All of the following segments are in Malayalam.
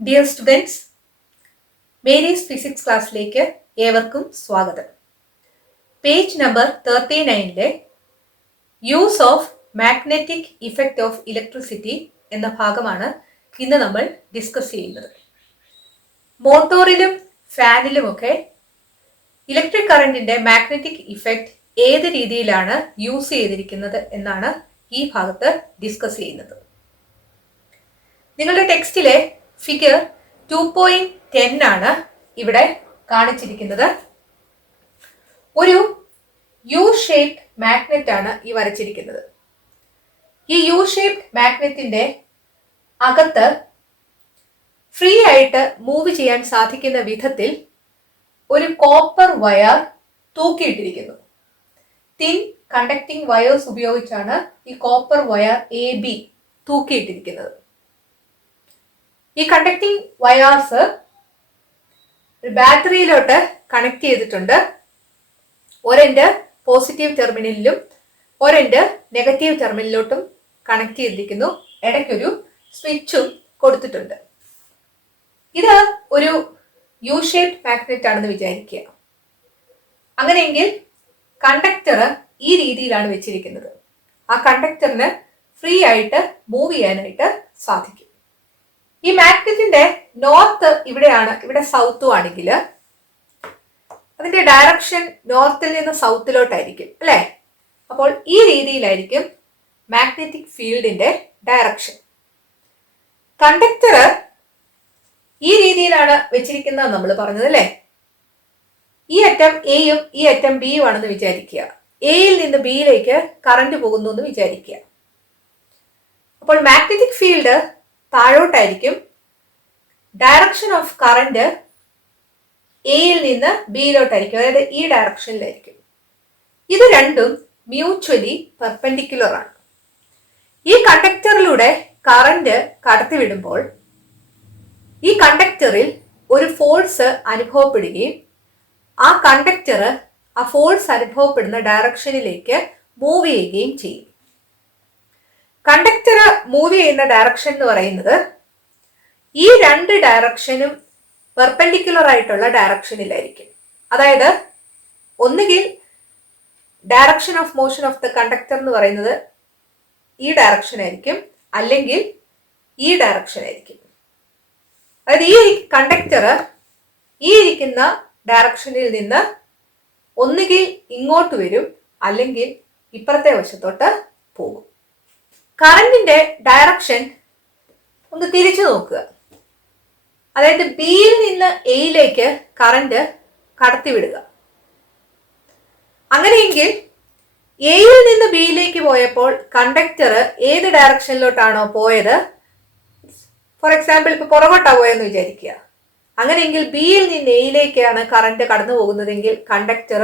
ഡിയർ സ്റ്റുഡൻസ്, മേരീസ് ഫിസിക്സ് ക്ലാസ്സിലേക്ക് ഏവർക്കും സ്വാഗതം. പേജ് നമ്പർ 39-ലെ use of magnetic effect of electricity എന്ന ഭാഗമാണ് ഇന്ന് നമ്മൾ ഡിസ്കസ് ചെയ്യുന്നത്. മോട്ടോറിലും ഫാനിലുമൊക്കെ ഇലക്ട്രിക് കറണ്ടിന്റെ മാഗ്നറ്റിക് ഇഫക്റ്റ് ഏത് രീതിയിലാണ് യൂസ് ചെയ്തിരിക്കുന്നത് എന്നാണ് ഈ ഭാഗത്ത് ഡിസ്കസ് ചെയ്യുന്നത്. നിങ്ങളുടെ ടെക്സ്റ്റിലെ ഫിഗർ 2.10 ആണ് ഇവിടെ കാണിച്ചിരിക്കുന്നത്. ഒരു യു ഷേപ്ഡ് മാഗ്നറ്റ് ആണ് ഈ വരച്ചിരിക്കുന്നത്. ഈ യു ഷേപ്ഡ് മാഗ്നറ്റിന്റെ അകത്ത് ഫ്രീ ആയിട്ട് മൂവ് ചെയ്യാൻ സാധിക്കുന്ന വിധത്തിൽ ഒരു കോപ്പർ വയർ തൂക്കിയിട്ടിരിക്കുന്നു. തിൻ കണ്ടക്ടിങ് വയേഴ്സ് ഉപയോഗിച്ചാണ് ഈ കോപ്പർ വയർ AB തൂക്കിയിട്ടിരിക്കുന്നത്. ഈ കണ്ടക്ടിങ് വയേഴ്സ് ഒരു ബാറ്ററിയിലോട്ട് കണക്ട് ചെയ്തിട്ടുണ്ട്. ഒരെൻഡ് പോസിറ്റീവ് ടെർമിനലിലും ഒരെൻഡ് നെഗറ്റീവ് ടെർമിനലിലോട്ടും കണക്ട് ചെയ്തിരിക്കുന്നു. ഇടയ്ക്കൊരു സ്വിച്ചും കൊടുത്തിട്ടുണ്ട്. ഇത് ഒരു യു ഷേപ്ഡ് മാഗ്നറ്റ് ആണെന്ന് വിചാരിക്കുക. അങ്ങനെയെങ്കിൽ കണ്ടക്ടർ ഈ രീതിയിലാണ് വെച്ചിരിക്കുന്നത്. ആ കണ്ടക്ടറിന് ഫ്രീ ആയിട്ട് മൂവ് ചെയ്യാനായിട്ട് സാധിക്കും. ഈ മാഗ്നറ്റിന്റെ നോർത്ത് ഇവിടെയാണ്, ഇവിടെ സൗത്തും ആണെങ്കിൽ അതിന്റെ ഡയറക്ഷൻ നോർത്തിൽ നിന്ന് സൗത്തിലോട്ടായിരിക്കും അല്ലേ? അപ്പോൾ ഈ രീതിയിലായിരിക്കും മാഗ്നറ്റിക് ഫീൽഡിന്റെ ഡയറക്ഷൻ. കണ്ടക്ടർ ഈ രീതിയിലാണ് വെച്ചിരിക്കുന്നത് നമ്മൾ പറഞ്ഞത് അല്ലേ? ഈ അറ്റം എയും ഈ അറ്റം ബിയും ആണെന്ന് വിചാരിക്കുക. എയിൽ നിന്ന് ബിയിലേക്ക് കറണ്ട് പോകുന്നു എന്ന് വിചാരിക്കുക. അപ്പോൾ മാഗ്നറ്റിക് ഫീൽഡ് താഴോട്ടായിരിക്കും. ഡയറക്ഷൻ ഓഫ് കറണ്ട് എയിൽ നിന്ന് ബിയിലോട്ടായിരിക്കും, അതായത് ഈ ഡയറക്ഷനിലായിരിക്കും. ഇത് രണ്ടും മ്യൂച്വലി പെർപെൻഡിക്കുലർ ആണ്. ഈ കണ്ടക്ടറിലൂടെ കറണ്ട് കടത്തിവിടുമ്പോൾ ഈ കണ്ടക്ടറിൽ ഒരു ഫോഴ്സ് അനുഭവപ്പെടുകയും ആ കണ്ടക്ടർ ആ ഫോഴ്സ് അനുഭവപ്പെടുന്ന ഡയറക്ഷനിലേക്ക് മൂവ് ചെയ്യുകയും ചെയ്യും. കണ്ടക്ടർ മൂവ് ചെയ്യുന്ന ഡയറക്ഷൻ എന്ന് പറയുന്നത് ഈ രണ്ട് ഡയറക്ഷനും പെർപെൻഡിക്കുലർ ആയിട്ടുള്ള ഡയറക്ഷനിലായിരിക്കും. അതായത് ഒന്നുകിൽ direction of motion of the conductor എന്ന് പറയുന്നത് ഈ ഡയറക്ഷൻ ആയിരിക്കും, അല്ലെങ്കിൽ ഈ ഡയറക്ഷൻ ആയിരിക്കും. അതായത് ഈ കണ്ടക്ടർ ഈ ഇരിക്കുന്ന ഡയറക്ഷനിൽ നിന്ന് ഒന്നുകിൽ ഇങ്ങോട്ട് വരും, അല്ലെങ്കിൽ ഇപ്പുറത്തെ വശത്തോട്ട് പോകും. കറണ്ടിന്റെ ഡയറക്ഷൻ ഒന്ന് തിരിച്ചു നോക്കുക. അതായത് ബിയിൽ നിന്ന് എയിലേക്ക് കറണ്ട് കടത്തിവിടുക. അങ്ങനെയെങ്കിൽ എയിൽ നിന്ന് ബിയിലേക്ക് പോയപ്പോൾ കണ്ടക്ടർ ഏത് ഡയറക്ഷനിലോട്ടാണോ പോയത്, ഫോർ എക്സാമ്പിൾ ഇപ്പൊ പുറകോട്ടാ പോയെന്ന് വിചാരിക്കുക. അങ്ങനെയെങ്കിൽ ബിയിൽ നിന്ന് എയിലേക്കാണ് കറണ്ട് കടന്നു പോകുന്നതെങ്കിൽ കണ്ടക്ടർ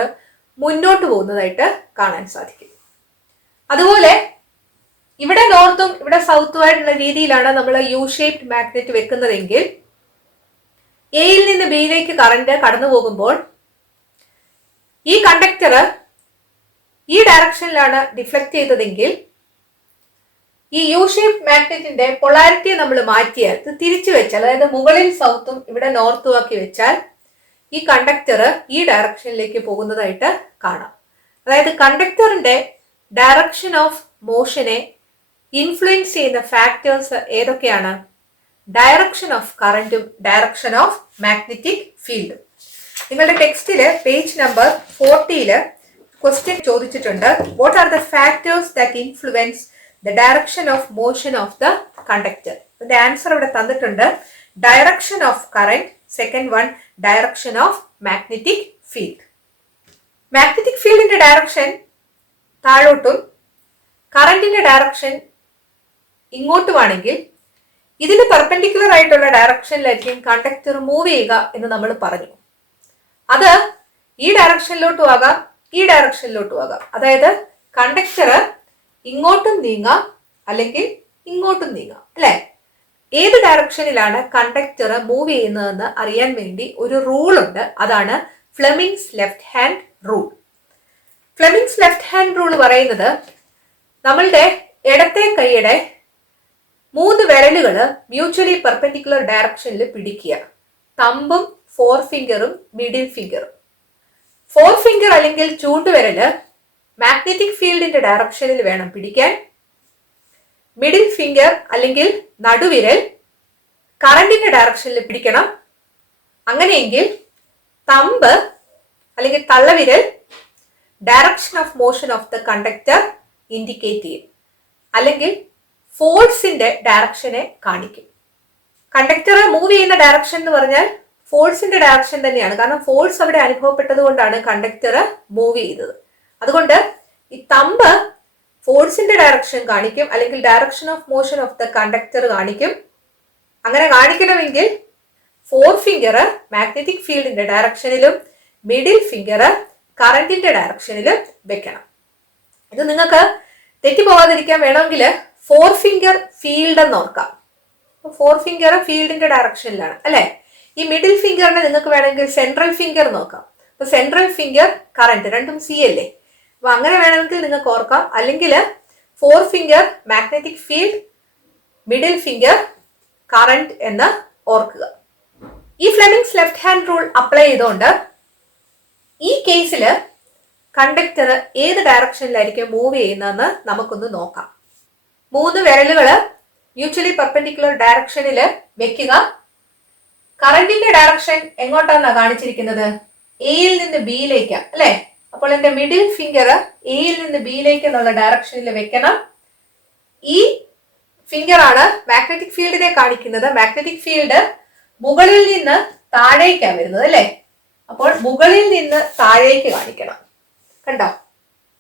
മുന്നോട്ട് പോകുന്നതായിട്ട് കാണാൻ സാധിക്കും. അതുപോലെ ഇവിടെ നോർത്തും ഇവിടെ സൗത്തും ആയിട്ടുള്ള രീതിയിലാണ് നമ്മൾ യു ഷേപ്ഡ് മാഗ്നറ്റ് വെക്കുന്നതെങ്കിൽ എയിൽ നിന്ന് ബിയിലേക്ക് കറണ്ട് കടന്നു പോകുമ്പോൾ ഈ കണ്ടക്ടർ ഈ ഡയറക്ഷനിലാണ് ഡിഫ്ലക്ട് ചെയ്തതെങ്കിൽ ഈ യു ഷേപ്പ് മാഗ്നറ്റിന്റെ പൊളാരിറ്റി നമ്മൾ മാറ്റിയാൽ, ഇത് തിരിച്ചു വെച്ചാൽ, അതായത് മുകളിൽ സൗത്തും ഇവിടെ നോർത്തും ആക്കി വെച്ചാൽ ഈ കണ്ടക്ടർ ഈ ഡയറക്ഷനിലേക്ക് പോകുന്നതായിട്ട് കാണാം. അതായത് കണ്ടക്ടറിന്റെ ഡയറക്ഷൻ ഓഫ് മോഷനെ ഇൻഫ്ലുവൻസ് ചെയ്യുന്ന ഫാക്ടേഴ്സ് ഏതൊക്കെയാണ്? ഡയറക്ഷൻ ഓഫ് കറന്റും ഡയറക്ഷൻ ഓഫ് മാഗ്നറ്റിക് ഫീൽഡും. നിങ്ങളുടെ ടെക്സ്റ്റില് പേജ് നമ്പർ 40-ല് ക്വസ്റ്റ്യൻ ചോദിച്ചിട്ടുണ്ട്. What are the factors that influence the direction of motion of the conductor? ഇതിന്റെ ആൻസർ ഇവിടെ തന്നിട്ടുണ്ട്. Direction of current, second one direction of magnetic field. Magnetic ഫീൽഡിന്റെ ഡയറക്ഷൻ താഴോട്ടും കറന്റിന്റെ ഡയറക്ഷൻ ഇങ്ങോട്ടുമാണെങ്കിൽ ഇതിന് പെർപെൻഡിക്കുലർ ആയിട്ടുള്ള ഡയറക്ഷനിലായിരിക്കും കണ്ടക്ടർ മൂവ് ചെയ്യുക എന്ന് നമ്മൾ പറഞ്ഞു. അത് ഈ ഡയറക്ഷനിലോട്ടും ആകാം, ഈ ഡയറക്ഷനിലോട്ടും ആകാം. അതായത് കണ്ടക്ടർ ഇങ്ങോട്ടും നീങ്ങാം, അല്ലെങ്കിൽ ഇങ്ങോട്ടും നീങ്ങാം അല്ലെ? ഏത് ഡയറക്ഷനിലാണ് കണ്ടക്ടർ മൂവ് ചെയ്യുന്നതെന്ന് അറിയാൻ വേണ്ടി ഒരു റൂൾ ഉണ്ട്. അതാണ് Fleming's left hand rule. Fleming's left hand rule പറയുന്നത് നമ്മളുടെ ഇടത്തെ കൈയുടെ മൂന്ന് വിരലുകൾ മ്യൂച്വലി പെർപെൻഡിക്കുലർ ഡയറക്ഷനിൽ പിടിക്കുക. തമ്പും ഫോർ ഫിംഗറും മിഡിൽ ഫിംഗറും. ഫോർ ഫിംഗർ അല്ലെങ്കിൽ ചൂണ്ടുവിരല് മാഗ്നറ്റിക് ഫീൽഡിന്റെ ഡയറക്ഷനിൽ വേണം പിടിക്കാൻ. മിഡിൽ ഫിംഗർ അല്ലെങ്കിൽ നടുവിരൽ കറണ്ടിന്റെ ഡയറക്ഷനിൽ പിടിക്കണം. അങ്ങനെയെങ്കിൽ തമ്പ് അല്ലെങ്കിൽ തള്ളവിരൽ direction of motion of the conductor indicate ചെയ്യും, അല്ലെങ്കിൽ ഫോഴ്സിന്റെ ഡയറക്ഷനെ കാണിക്കും. കണ്ടക്ടർ മൂവ് ചെയ്യുന്ന ഡയറക്ഷൻ എന്ന് പറഞ്ഞാൽ ഫോഴ്സിന്റെ ഡയറക്ഷൻ തന്നെയാണ്. കാരണം ഫോഴ്സ് അവിടെ അനുഭവപ്പെട്ടത് കൊണ്ടാണ് കണ്ടക്ടർ മൂവ് ചെയ്തത്. അതുകൊണ്ട് ഈ തമ്പ് ഫോഴ്സിന്റെ ഡയറക്ഷൻ കാണിക്കും, അല്ലെങ്കിൽ direction of motion of the conductor കാണിക്കും. അങ്ങനെ കാണിക്കണമെങ്കിൽ ഫോർ ഫിംഗർ മാഗ്നറ്റിക് ഫീൽഡിന്റെ ഡയറക്ഷനിലും മിഡിൽ ഫിംഗർ കറണ്ടിന്റെ ഡയറക്ഷനിലും വെക്കണം. ഇത് നിങ്ങൾക്ക് തെറ്റിപ്പോകാതിരിക്കാൻ വേണമെങ്കിൽ ഫോർ ഫിംഗർ ഫീൽഡ് എന്ന് ഓർക്കാം. ഫോർ ഫിംഗർ ഫീൽഡിന്റെ ഡയറക്ഷനിലാണ് അല്ലെ. ഈ മിഡിൽ ഫിംഗറിനെ നിങ്ങൾക്ക് വേണമെങ്കിൽ സെൻട്രൽ ഫിംഗർ നോക്കാം. അപ്പൊ സെൻട്രൽ ഫിംഗർ കറണ്ട്, രണ്ടും സി അല്ലേ. അപ്പൊ അങ്ങനെ വേണമെങ്കിൽ നിങ്ങൾക്ക് ഓർക്കാം. അല്ലെങ്കിൽ forefinger magnetic field, middle finger current എന്ന് ഓർക്കുക. ഈ Fleming's left hand rule apply ചെയ്തുകൊണ്ട് ഈ കേസിൽ കണ്ടക്ടർ ഏത് ഡയറക്ഷനിലായിരിക്കും മൂവ് ചെയ്യുന്നതെന്ന് നമുക്കൊന്ന് നോക്കാം. മൂന്ന് വിരലുകൾ മ്യൂച്വലി പെർപെൻഡിക്കുലർ ഡയറക്ഷനിൽ വെക്കുക. കറണ്ടിന്റെ ഡയറക്ഷൻ എങ്ങോട്ടാണെന്നാണ് കാണിച്ചിരിക്കുന്നത്? എയിൽ നിന്ന് ബിയിലേക്ക് അല്ലെ. അപ്പോൾ എന്റെ മിഡിൽ ഫിംഗർ എയിൽ നിന്ന് ബിയിലേക്ക് എന്നുള്ള ഡയറക്ഷനിൽ വെക്കണം. ഈ ഫിംഗർ ആണ് മാഗ്നറ്റിക് ഫീൽഡിനെ കാണിക്കുന്നത്. മാഗ്നറ്റിക് ഫീൽഡ് മുകളിൽ നിന്ന് താഴേക്കാണ് വരുന്നത് അല്ലെ. അപ്പോൾ മുകളിൽ നിന്ന് താഴേക്ക് കാണിക്കണം. കണ്ടോ?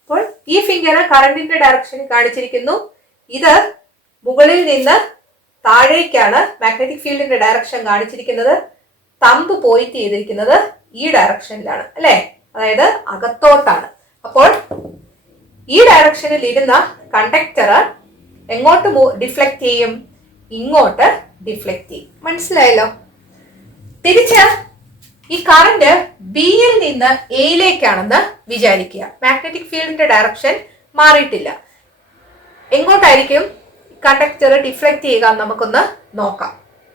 അപ്പോൾ ഈ ഫിംഗർ കറണ്ടിന്റെ ഡയറക്ഷനിൽ കാണിച്ചിരിക്കുന്നു. ഇത് മുകളിൽ നിന്ന് താഴേക്കാണ് മാഗ്നറ്റിക് ഫീൽഡിന്റെ ഡയറക്ഷൻ കാണിച്ചിരിക്കുന്നത്. തമ്പ് പോയിന്റ് ചെയ്തിരിക്കുന്നത് ഈ ഡയറക്ഷനിലാണ് അല്ലെ, അതായത് അകത്തോട്ടാണ്. അപ്പോൾ ഈ ഡയറക്ഷനിൽ ഇരുന്ന കണ്ടക്ടർ എങ്ങോട്ട് ഡിഫ്ലക്ട് ചെയ്യും? ഇങ്ങോട്ട് ഡിഫ്ലക്ട് ചെയ്യും. മനസ്സിലായല്ലോ? തിരിച്ച് ഈ കറന്റ് ബിയിൽ നിന്ന് എയിലേക്കാണെന്ന് വിചാരിക്കുക. മാഗ്നറ്റിക് ഫീൽഡിന്റെ ഡയറക്ഷൻ മാറിയിട്ടില്ല. എങ്ങോട്ടായിരിക്കും കണ്ടക്ടർ ഡിഫ്ലക്ട് ചെയ്യുക? നമുക്കൊന്ന് നോക്കാം.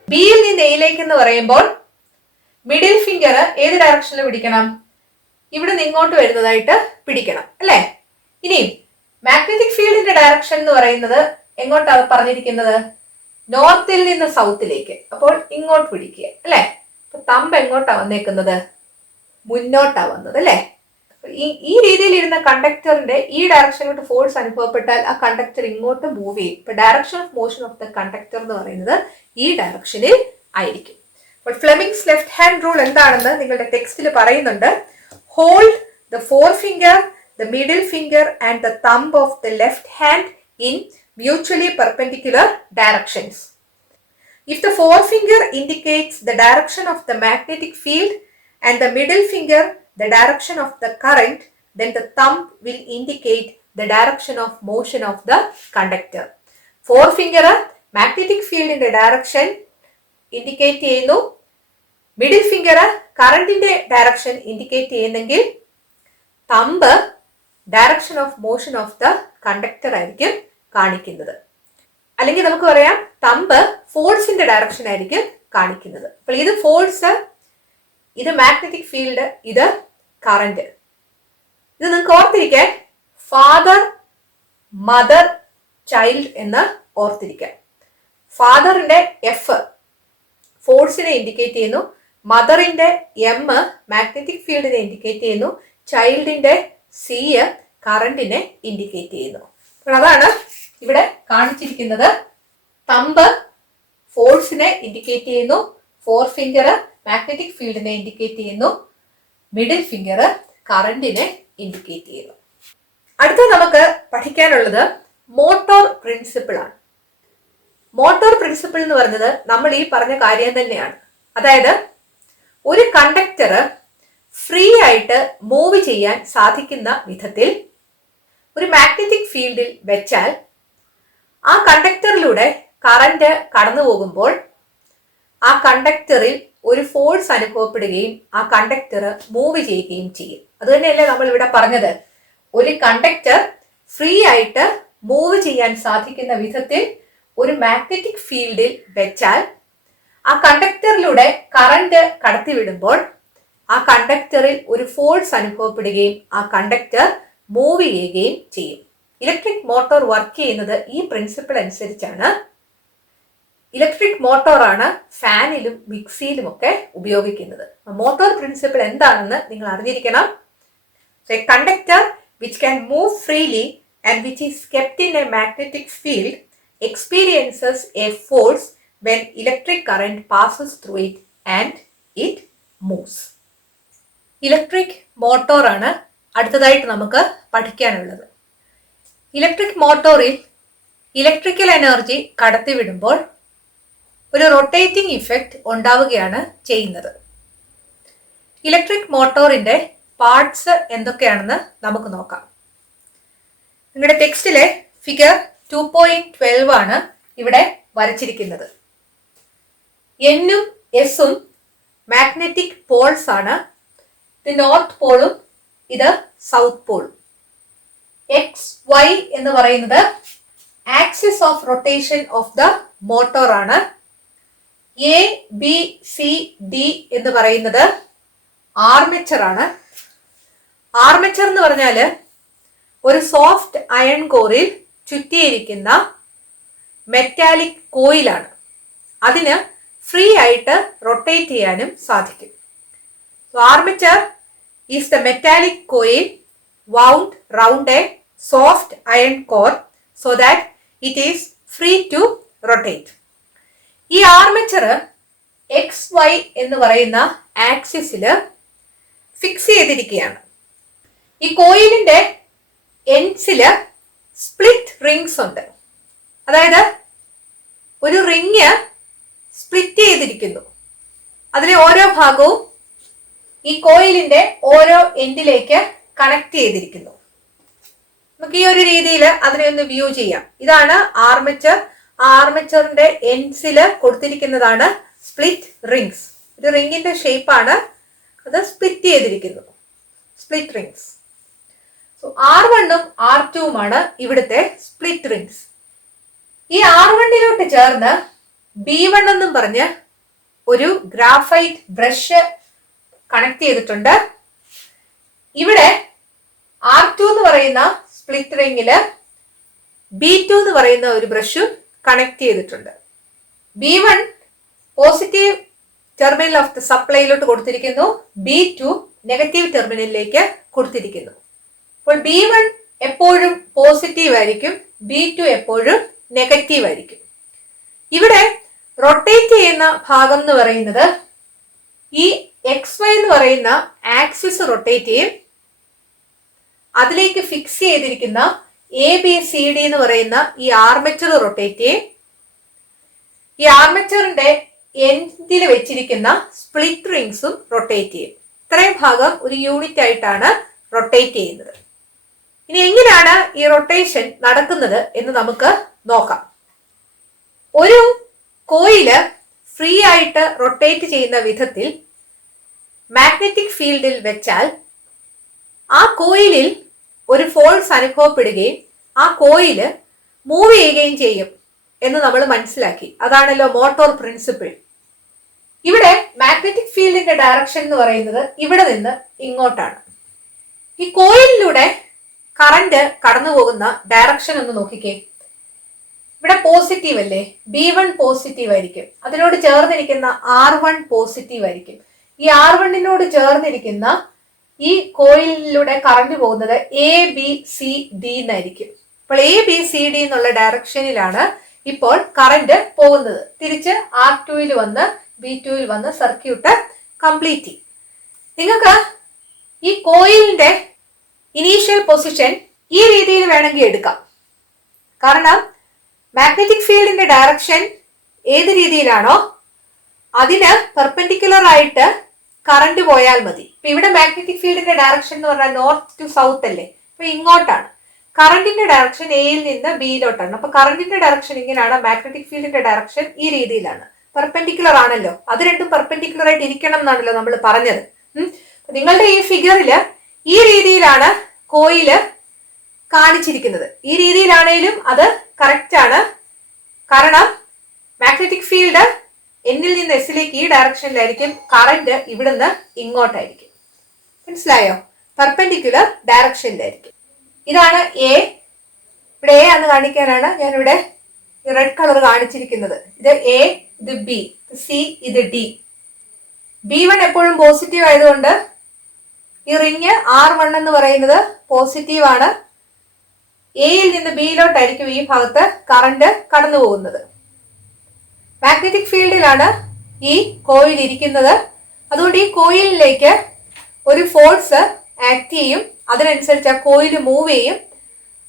ബിയിൽ നിന്ന് എയിലേക്ക് എന്ന് പറയുമ്പോൾ മിഡിൽ ഫിംഗർ ഏത് ഡയറക്ഷനിൽ പിടിക്കണം? ഇവിടെ നിന്ന് ഇങ്ങോട്ട് വരുന്നതായിട്ട് പിടിക്കണം അല്ലെ. ഇനിയും മാഗ്നറ്റിക് ഫീൽഡിന്റെ ഡയറക്ഷൻ എന്ന് പറയുന്നത് എങ്ങോട്ടാണ് പറഞ്ഞിരിക്കുന്നത്? നോർത്തിൽ നിന്ന് സൗത്തിലേക്ക്. അപ്പോൾ ഇങ്ങോട്ട് പിടിക്കുക അല്ലെ. അപ്പൊ തമ്പ് എങ്ങോട്ടാ വന്നേക്കുന്നത്? മുന്നോട്ടാ വന്നത് അല്ലെ. ഈ രീതിയിൽ ഇരുന്ന കണ്ടക്ടറിന്റെ ഈ ഡയറക്ഷനിലോട്ട് ഫോഴ്സ് അനുഭവപ്പെട്ടാൽ ആ കണ്ടക്ടർ ഇങ്ങോട്ട് മൂവ് ചെയ്യും. ഇപ്പൊ direction of motion of the conductor എന്ന് പറയുന്നത് ഈ ഡയറക്ഷനിൽ ആയിരിക്കും. അപ്പോൾ ഫ്ലെമിങ്സ് ലെഫ്റ്റ് ഹാൻഡ് റൂൾ എന്താണെന്ന് നിങ്ങളുടെ ടെക്സ്റ്റിൽ പറയുന്നുണ്ട്. Hold the forefinger, the middle finger and the thumb of the left hand in mutually perpendicular directions. If the forefinger indicates the direction of the magnetic field and the middle finger the direction of the current, then the thumb will indicate the direction of motion of the conductor. Forefinger magnetic field in the direction indicate ചെയ്യുന്നു. മിഡിൽ ഫിംഗർ കറണ്ടിന്റെ ഡയറക്ഷൻ ഇൻഡിക്കേറ്റ് ചെയ്യുന്നെങ്കിൽ thumb direction of motion of the conductor ആയിരിക്കും കാണിക്കുന്നത്. അല്ലെങ്കിൽ നമുക്ക് പറയാം തമ്പ് ഫോഴ്സിന്റെ ഡയറക്ഷൻ ആയിരിക്കും കാണിക്കുന്നത്. അപ്പോൾ ഇത് ഫോഴ്സ്, ഇത് മാഗ്നറ്റിക് ഫീൽഡ്, ഇത് കറന്റ്. ഇത് നിങ്ങൾക്ക് ഓർത്തിരിക്കാൻ ഫാദർ, മദർ, ചൈൽഡ് എന്ന് ഓർത്തിരിക്കാൻ. ഫാദറിന്റെ എഫ് ഫോഴ്സിനെ ഇൻഡിക്കേറ്റ് ചെയ്യുന്നു, മദറിന്റെ എം മാഗ്നറ്റിക് ഫീൽഡിനെ ഇൻഡിക്കേറ്റ് ചെയ്യുന്നു, ചൈൽഡിന്റെ സി കറണ്ടിനെ ഇൻഡിക്കേറ്റ് ചെയ്യുന്നു. അപ്പോൾ അതാണ് ഇവിടെ കാണിച്ചിരിക്കുന്നത്. തമ്പ് ഫോഴ്സിനെ ഇൻഡിക്കേറ്റ് ചെയ്യുന്നു, ഫോർ ഫിംഗർ മാഗ്നറ്റിക് ഫീൽഡിനെ ഇൻഡിക്കേറ്റ് ചെയ്യുന്നു, മിഡിൽ ഫിംഗർ കറണ്ടിനെ ഇൻഡിക്കേറ്റ് ചെയ്യുന്നു. അടുത്ത നമുക്ക് പഠിക്കാനുള്ളത് മോട്ടോർ പ്രിൻസിപ്പിൾ ആണ്. മോട്ടോർ പ്രിൻസിപ്പിൾ എന്ന് പറയുന്നത് നമ്മൾ ഈ പറഞ്ഞ കാര്യം തന്നെയാണ്. അതായത് ഒരു കണ്ടക്ടർ ഫ്രീ ആയിട്ട് മൂവ് ചെയ്യാൻ സാധിക്കുന്ന വിധത്തിൽ ഒരു മാഗ്നറ്റിക് ഫീൽഡിൽ വെച്ചാൽ ആ കണ്ടക്ടറിലൂടെ കറന്റ് കടന്നു പോകുമ്പോൾ ആ കണ്ടക്ടറിൽ ഒരു ഫോഴ്സ് അനുഭവപ്പെടുകയും ആ കണ്ടക്ടർ മൂവ് ചെയ്യുകയും ചെയ്യും. അതുതന്നെയല്ലേ നമ്മൾ ഇവിടെ പറഞ്ഞത്, ഒരു കണ്ടക്ടർ ഫ്രീ ആയിട്ട് മൂവ് ചെയ്യാൻ സാധിക്കുന്ന വിധത്തിൽ ഒരു മാഗ്നറ്റിക് ഫീൽഡിൽ വെച്ചാൽ ആ കണ്ടക്ടറിലൂടെ കറന്റ് കടത്തിവിടുമ്പോൾ ആ കണ്ടക്ടറിൽ ഒരു ഫോഴ്സ് അനുഭവപ്പെടുകയും ആ കണ്ടക്ടർ മൂവ് ചെയ്യുകയും ചെയ്യും. ഇലക്ട്രിക് മോട്ടോർ വർക്ക് ചെയ്യുന്നത് ഈ പ്രിൻസിപ്പിൾ അനുസരിച്ചാണ്. ഇലക്ട്രിക് മോട്ടോറാണ് ഫാനിലും മിക്സിയിലും ഒക്കെ ഉപയോഗിക്കുന്നത്. മോട്ടോർ പ്രിൻസിപ്പിൾ എന്താണെന്ന് നിങ്ങൾ അറിഞ്ഞിരിക്കണം. A conductor which can move freely and which is kept in a magnetic field experiences a force when electric current passes through it and it moves. Electric മോട്ടോറാണ് അടുത്തതായിട്ട് നമുക്ക് പഠിക്കാനുള്ളത്. ഇലക്ട്രിക് മോട്ടോറിൽ ഇലക്ട്രിക്കൽ എനർജി കടത്തിവിടുമ്പോൾ ഒരു റൊട്ടേറ്റിംഗ് ഇഫക്റ്റ് ഉണ്ടാവുകയാണ് ചെയ്യുന്നത്. ഇലക്ട്രിക് മോട്ടോറിന്റെ പാർട്സ് എന്തൊക്കെയാണെന്ന് നമുക്ക് നോക്കാം. നിങ്ങളുടെ ടെക്സ്റ്റിലെ ഫിഗർ 2.12 ആണ് ഇവിടെ വരച്ചിരിക്കുന്നത്. എന്നും എസും മാഗ്നറ്റിക് പോൾസ് ആണ്. ഇത് നോർത്ത് പോളും ഇത് സൗത്ത് പോളും. എക്സ് വൈ എന്ന് പറയുന്നത് axis of rotation of the motor ആണ്. എ ബി സി ഡി എന്ന് പറയുന്നത് ആർമേച്ചർ ആണ്. ആർമേച്ചർ എന്ന് പറഞ്ഞാല് ഒരു സോഫ്റ്റ് അയൺ കോറിൽ ചുറ്റിയിരിക്കുന്ന മെറ്റാലിക് കോയിലാണ്. അതിന് ഫ്രീ ആയിട്ട് റൊട്ടേറ്റ് ചെയ്യാനും സാധിക്കും. Armature is the metallic coil wound round a soft iron core so that it is free to rotate. ഈ ആർമേച്ചർ എക്സ് വൈ എന്ന് പറയുന്ന ആക്സിസില് ഫിക്സ് ചെയ്തിരിക്കുകയാണ്. ഈ കോയിലിന്റെ എൻഡ്സില് സ്പ്ലിറ്റ് റിങ്സ് ഉണ്ട്. അതായത് ഒരു റിങ് സ്പ്ലിറ്റ് ചെയ്തിരിക്കുന്നു. അതിലെ ഓരോ ഭാഗവും ഈ കോയിലിന്റെ ഓരോ എൻഡിലേക്ക് കണക്ട് ചെയ്തിരിക്കുന്നു. നമുക്ക് ഈ ഒരു രീതിയിൽ അതിനെ ഒന്ന് വ്യൂ ചെയ്യാം. ഇതാണ് ആർമേച്ചർ. ആർമേച്ചറിന്റെ എൻഡ്സില് കൊടുത്തിരിക്കുന്നതാണ് സ്പ്ലിറ്റ് റിങ്സ്. ഒരു റിങ്ങിന്റെ ഷേപ്പാണ്, അത് സ്പ്ലിറ്റ് ചെയ്തിരിക്കുന്നു, സ്പ്ലിറ്റ് റിങ്സ്. സോ R1ഉം R2ഉമാണ് ഇവിടുത്തെ സ്പ്ലിറ്റ് റിങ്സ്. ഈ R1ലോട്ട് ചേർന്ന് B1 എന്നും പറഞ്ഞ് ഒരു ഗ്രാഫൈറ്റ് ബ്രഷ് കണക്ട് ചെയ്തിട്ടുണ്ട്. ഇവിടെ R2 എന്ന് പറയുന്ന സ്പ്ലിറ്റ് റിങ്ങില് B2 എന്ന് പറയുന്ന ഒരു ബ്രഷും കണക്ട് ചെയ്തിട്ടുണ്ട്. B1 positive terminal of the സപ്ലൈയിലോട്ട് കൊടുത്തിരിക്കുന്നു. B2 നെഗറ്റീവ് ടെർമിനലിലേക്ക് കൊടുത്തിരിക്കുന്നു. അപ്പോൾ B1 എപ്പോഴും പോസിറ്റീവ് ആയിരിക്കും, B2 എപ്പോഴും നെഗറ്റീവ് ആയിരിക്കും. ഇവിടെ റൊട്ടേറ്റ് ചെയ്യുന്ന ഭാഗം എന്ന് പറയുന്നത് ഈ XY എന്ന് പറയുന്ന ആക്സിസ് റൊട്ടേറ്റ് ചെയ്യും. അതിലേക്ക് ഫിക്സ് ചെയ്തിരിക്കുന്ന ABCD എന്ന് പറയുന്ന ഈ ആർമേച്ചർ റൊട്ടേറ്റ് ചെയ്യും. ഈ ആർമേച്ചറിന്റെ എൻഡിൽ വെച്ചിരിക്കുന്ന സ്പ്ലിറ്റ് റിങ്സും റൊട്ടേറ്റ് ചെയ്യും. ഇത്രയും ഭാഗം ഒരു യൂണിറ്റ് ആയിട്ടാണ് റൊട്ടേറ്റ് ചെയ്യുന്നത്. ഇനി എങ്ങനെയാണ് ഈ റൊട്ടേഷൻ നടക്കുന്നത് എന്ന് നമുക്ക് നോക്കാം. ഒരു കോയില് ഫ്രീ ആയിട്ട് റൊട്ടേറ്റ് ചെയ്യുന്ന വിധത്തിൽ മാഗ്നറ്റിക് ഫീൽഡിൽ വെച്ചാൽ ആ കോയിലിൽ ഒരു ഫോഴ്സ് അനുഭവപ്പെടുകയും ആ കോയില് മൂവ് ചെയ്യുകയും ചെയ്യും എന്ന് നമ്മൾ മനസ്സിലാക്കി. അതാണല്ലോ മോട്ടോർ പ്രിൻസിപ്പിൾ. ഇവിടെ മാഗ്നറ്റിക് ഫീൽഡിന്റെ ഡയറക്ഷൻ എന്ന് പറയുന്നത് ഇവിടെ നിന്ന് ഇങ്ങോട്ടാണ്. ഈ കോയിലിലൂടെ കറന്റ് കടന്നു പോകുന്ന ഡയറക്ഷൻ ഒന്ന് നോക്കിക്കേ. ഇവിടെ പോസിറ്റീവ് അല്ലേ, B1 പോസിറ്റീവ് ആയിരിക്കും. അതിനോട് ചേർന്നിരിക്കുന്ന R1 പോസിറ്റീവ് ആയിരിക്കും. ഈ R1നോട് ചേർന്നിരിക്കുന്ന ഈ കോയിലിലൂടെ കറന്റ് പോകുന്നത് ABCD എന്നായിരിക്കും. അപ്പോൾ ABCD എന്നുള്ള ഡയറക്ഷനിലാണ് ഇപ്പോൾ കറന്റ് പോകുന്നത്. തിരിച്ച് R2ൽ വന്ന് B2ൽ വന്ന് സർക്യൂട്ട് കംപ്ലീറ്റ് ചെയ്യും. നിങ്ങൾക്ക് ഈ കോയിലിന്റെ ഇനീഷ്യൽ പൊസിഷൻ ഈ രീതിയിൽ വേണമെങ്കിൽ എടുക്കാം. കാരണം മാഗ്നറ്റിക് ഫീൽഡിന്റെ ഡയറക്ഷൻ ഏത് രീതിയിലാണോ അതിന് പെർപെൻഡിക്കുലർ ആയിട്ട് കറന്റ് പോയാൽ മതി. ഇപ്പൊ ഇവിടെ മാഗ്നറ്റിക് ഫീൽഡിന്റെ ഡയറക്ഷൻ എന്ന് പറഞ്ഞാൽ നോർത്ത് ടു സൗത്ത് അല്ലേ, അപ്പൊ ഇങ്ങോട്ടാണ്. കറന്റിന്റെ ഡയറക്ഷൻ എയിൽ നിന്ന് ബിയിലോട്ടാണ്. അപ്പൊ കറന്റിന്റെ ഡയറക്ഷൻ ഇങ്ങനെയാണ്, മാഗ്നറ്റിക് ഫീൽഡിന്റെ ഡയറക്ഷൻ ഈ രീതിയിലാണ്. പെർപെൻഡിക്കുലർ ആണല്ലോ, അത് രണ്ടും പെർപെൻഡിക്കുലർ ആയിട്ട് ഇരിക്കണം എന്നാണല്ലോ നമ്മൾ പറഞ്ഞത്. നിങ്ങളുടെ ഈ ഫിഗറില് ഈ രീതിയിലാണ് കോയില് കാണിച്ചിരിക്കുന്നത്. ഈ രീതിയിലാണേലും അത് കറക്റ്റ് ആണ്. കാരണം മാഗ്നറ്റിക് ഫീൽഡ് എന്നിൽ നിന്ന് എസിലേക്ക് ഈ ഡയറക്ഷനിലായിരിക്കും, കറന്റ് ഇവിടുന്ന് ഇങ്ങോട്ടായിരിക്കും. മനസ്സിലായോ? പെർപെൻഡിക്കുലർ ഡയറക്ഷനിലായിരിക്കും. ഇതാണ് എ. ഇവിടെ എ എന്ന് കാണിക്കാനാണ് ഞാനിവിടെ റെഡ് കളർ കാണിച്ചിരിക്കുന്നത്. ഇത് എ, ഇത് ബി, സി, ഇത് ഡി. B1 എപ്പോഴും പോസിറ്റീവ് ആയതുകൊണ്ട് ഈ റിങ് R1 എന്ന് പറയുന്നത് പോസിറ്റീവ് ആണ്. എയിൽ നിന്ന് ബിയിലോട്ടായിരിക്കും ഈ ഭാഗത്ത് കറന്റ് കടന്നു പോകുന്നത്. മാഗ്നറ്റിക് ഫീൽഡിലാണ് ഈ കോയിൽ ഇരിക്കുന്നത്. അതുകൊണ്ട് ഈ കോയിലിലേക്ക് ഒരു ഫോഴ്സ് ആക്ട് ചെയ്യും. അതിനനുസരിച്ച് ആ കോയിൽ മൂവ് ചെയ്യും.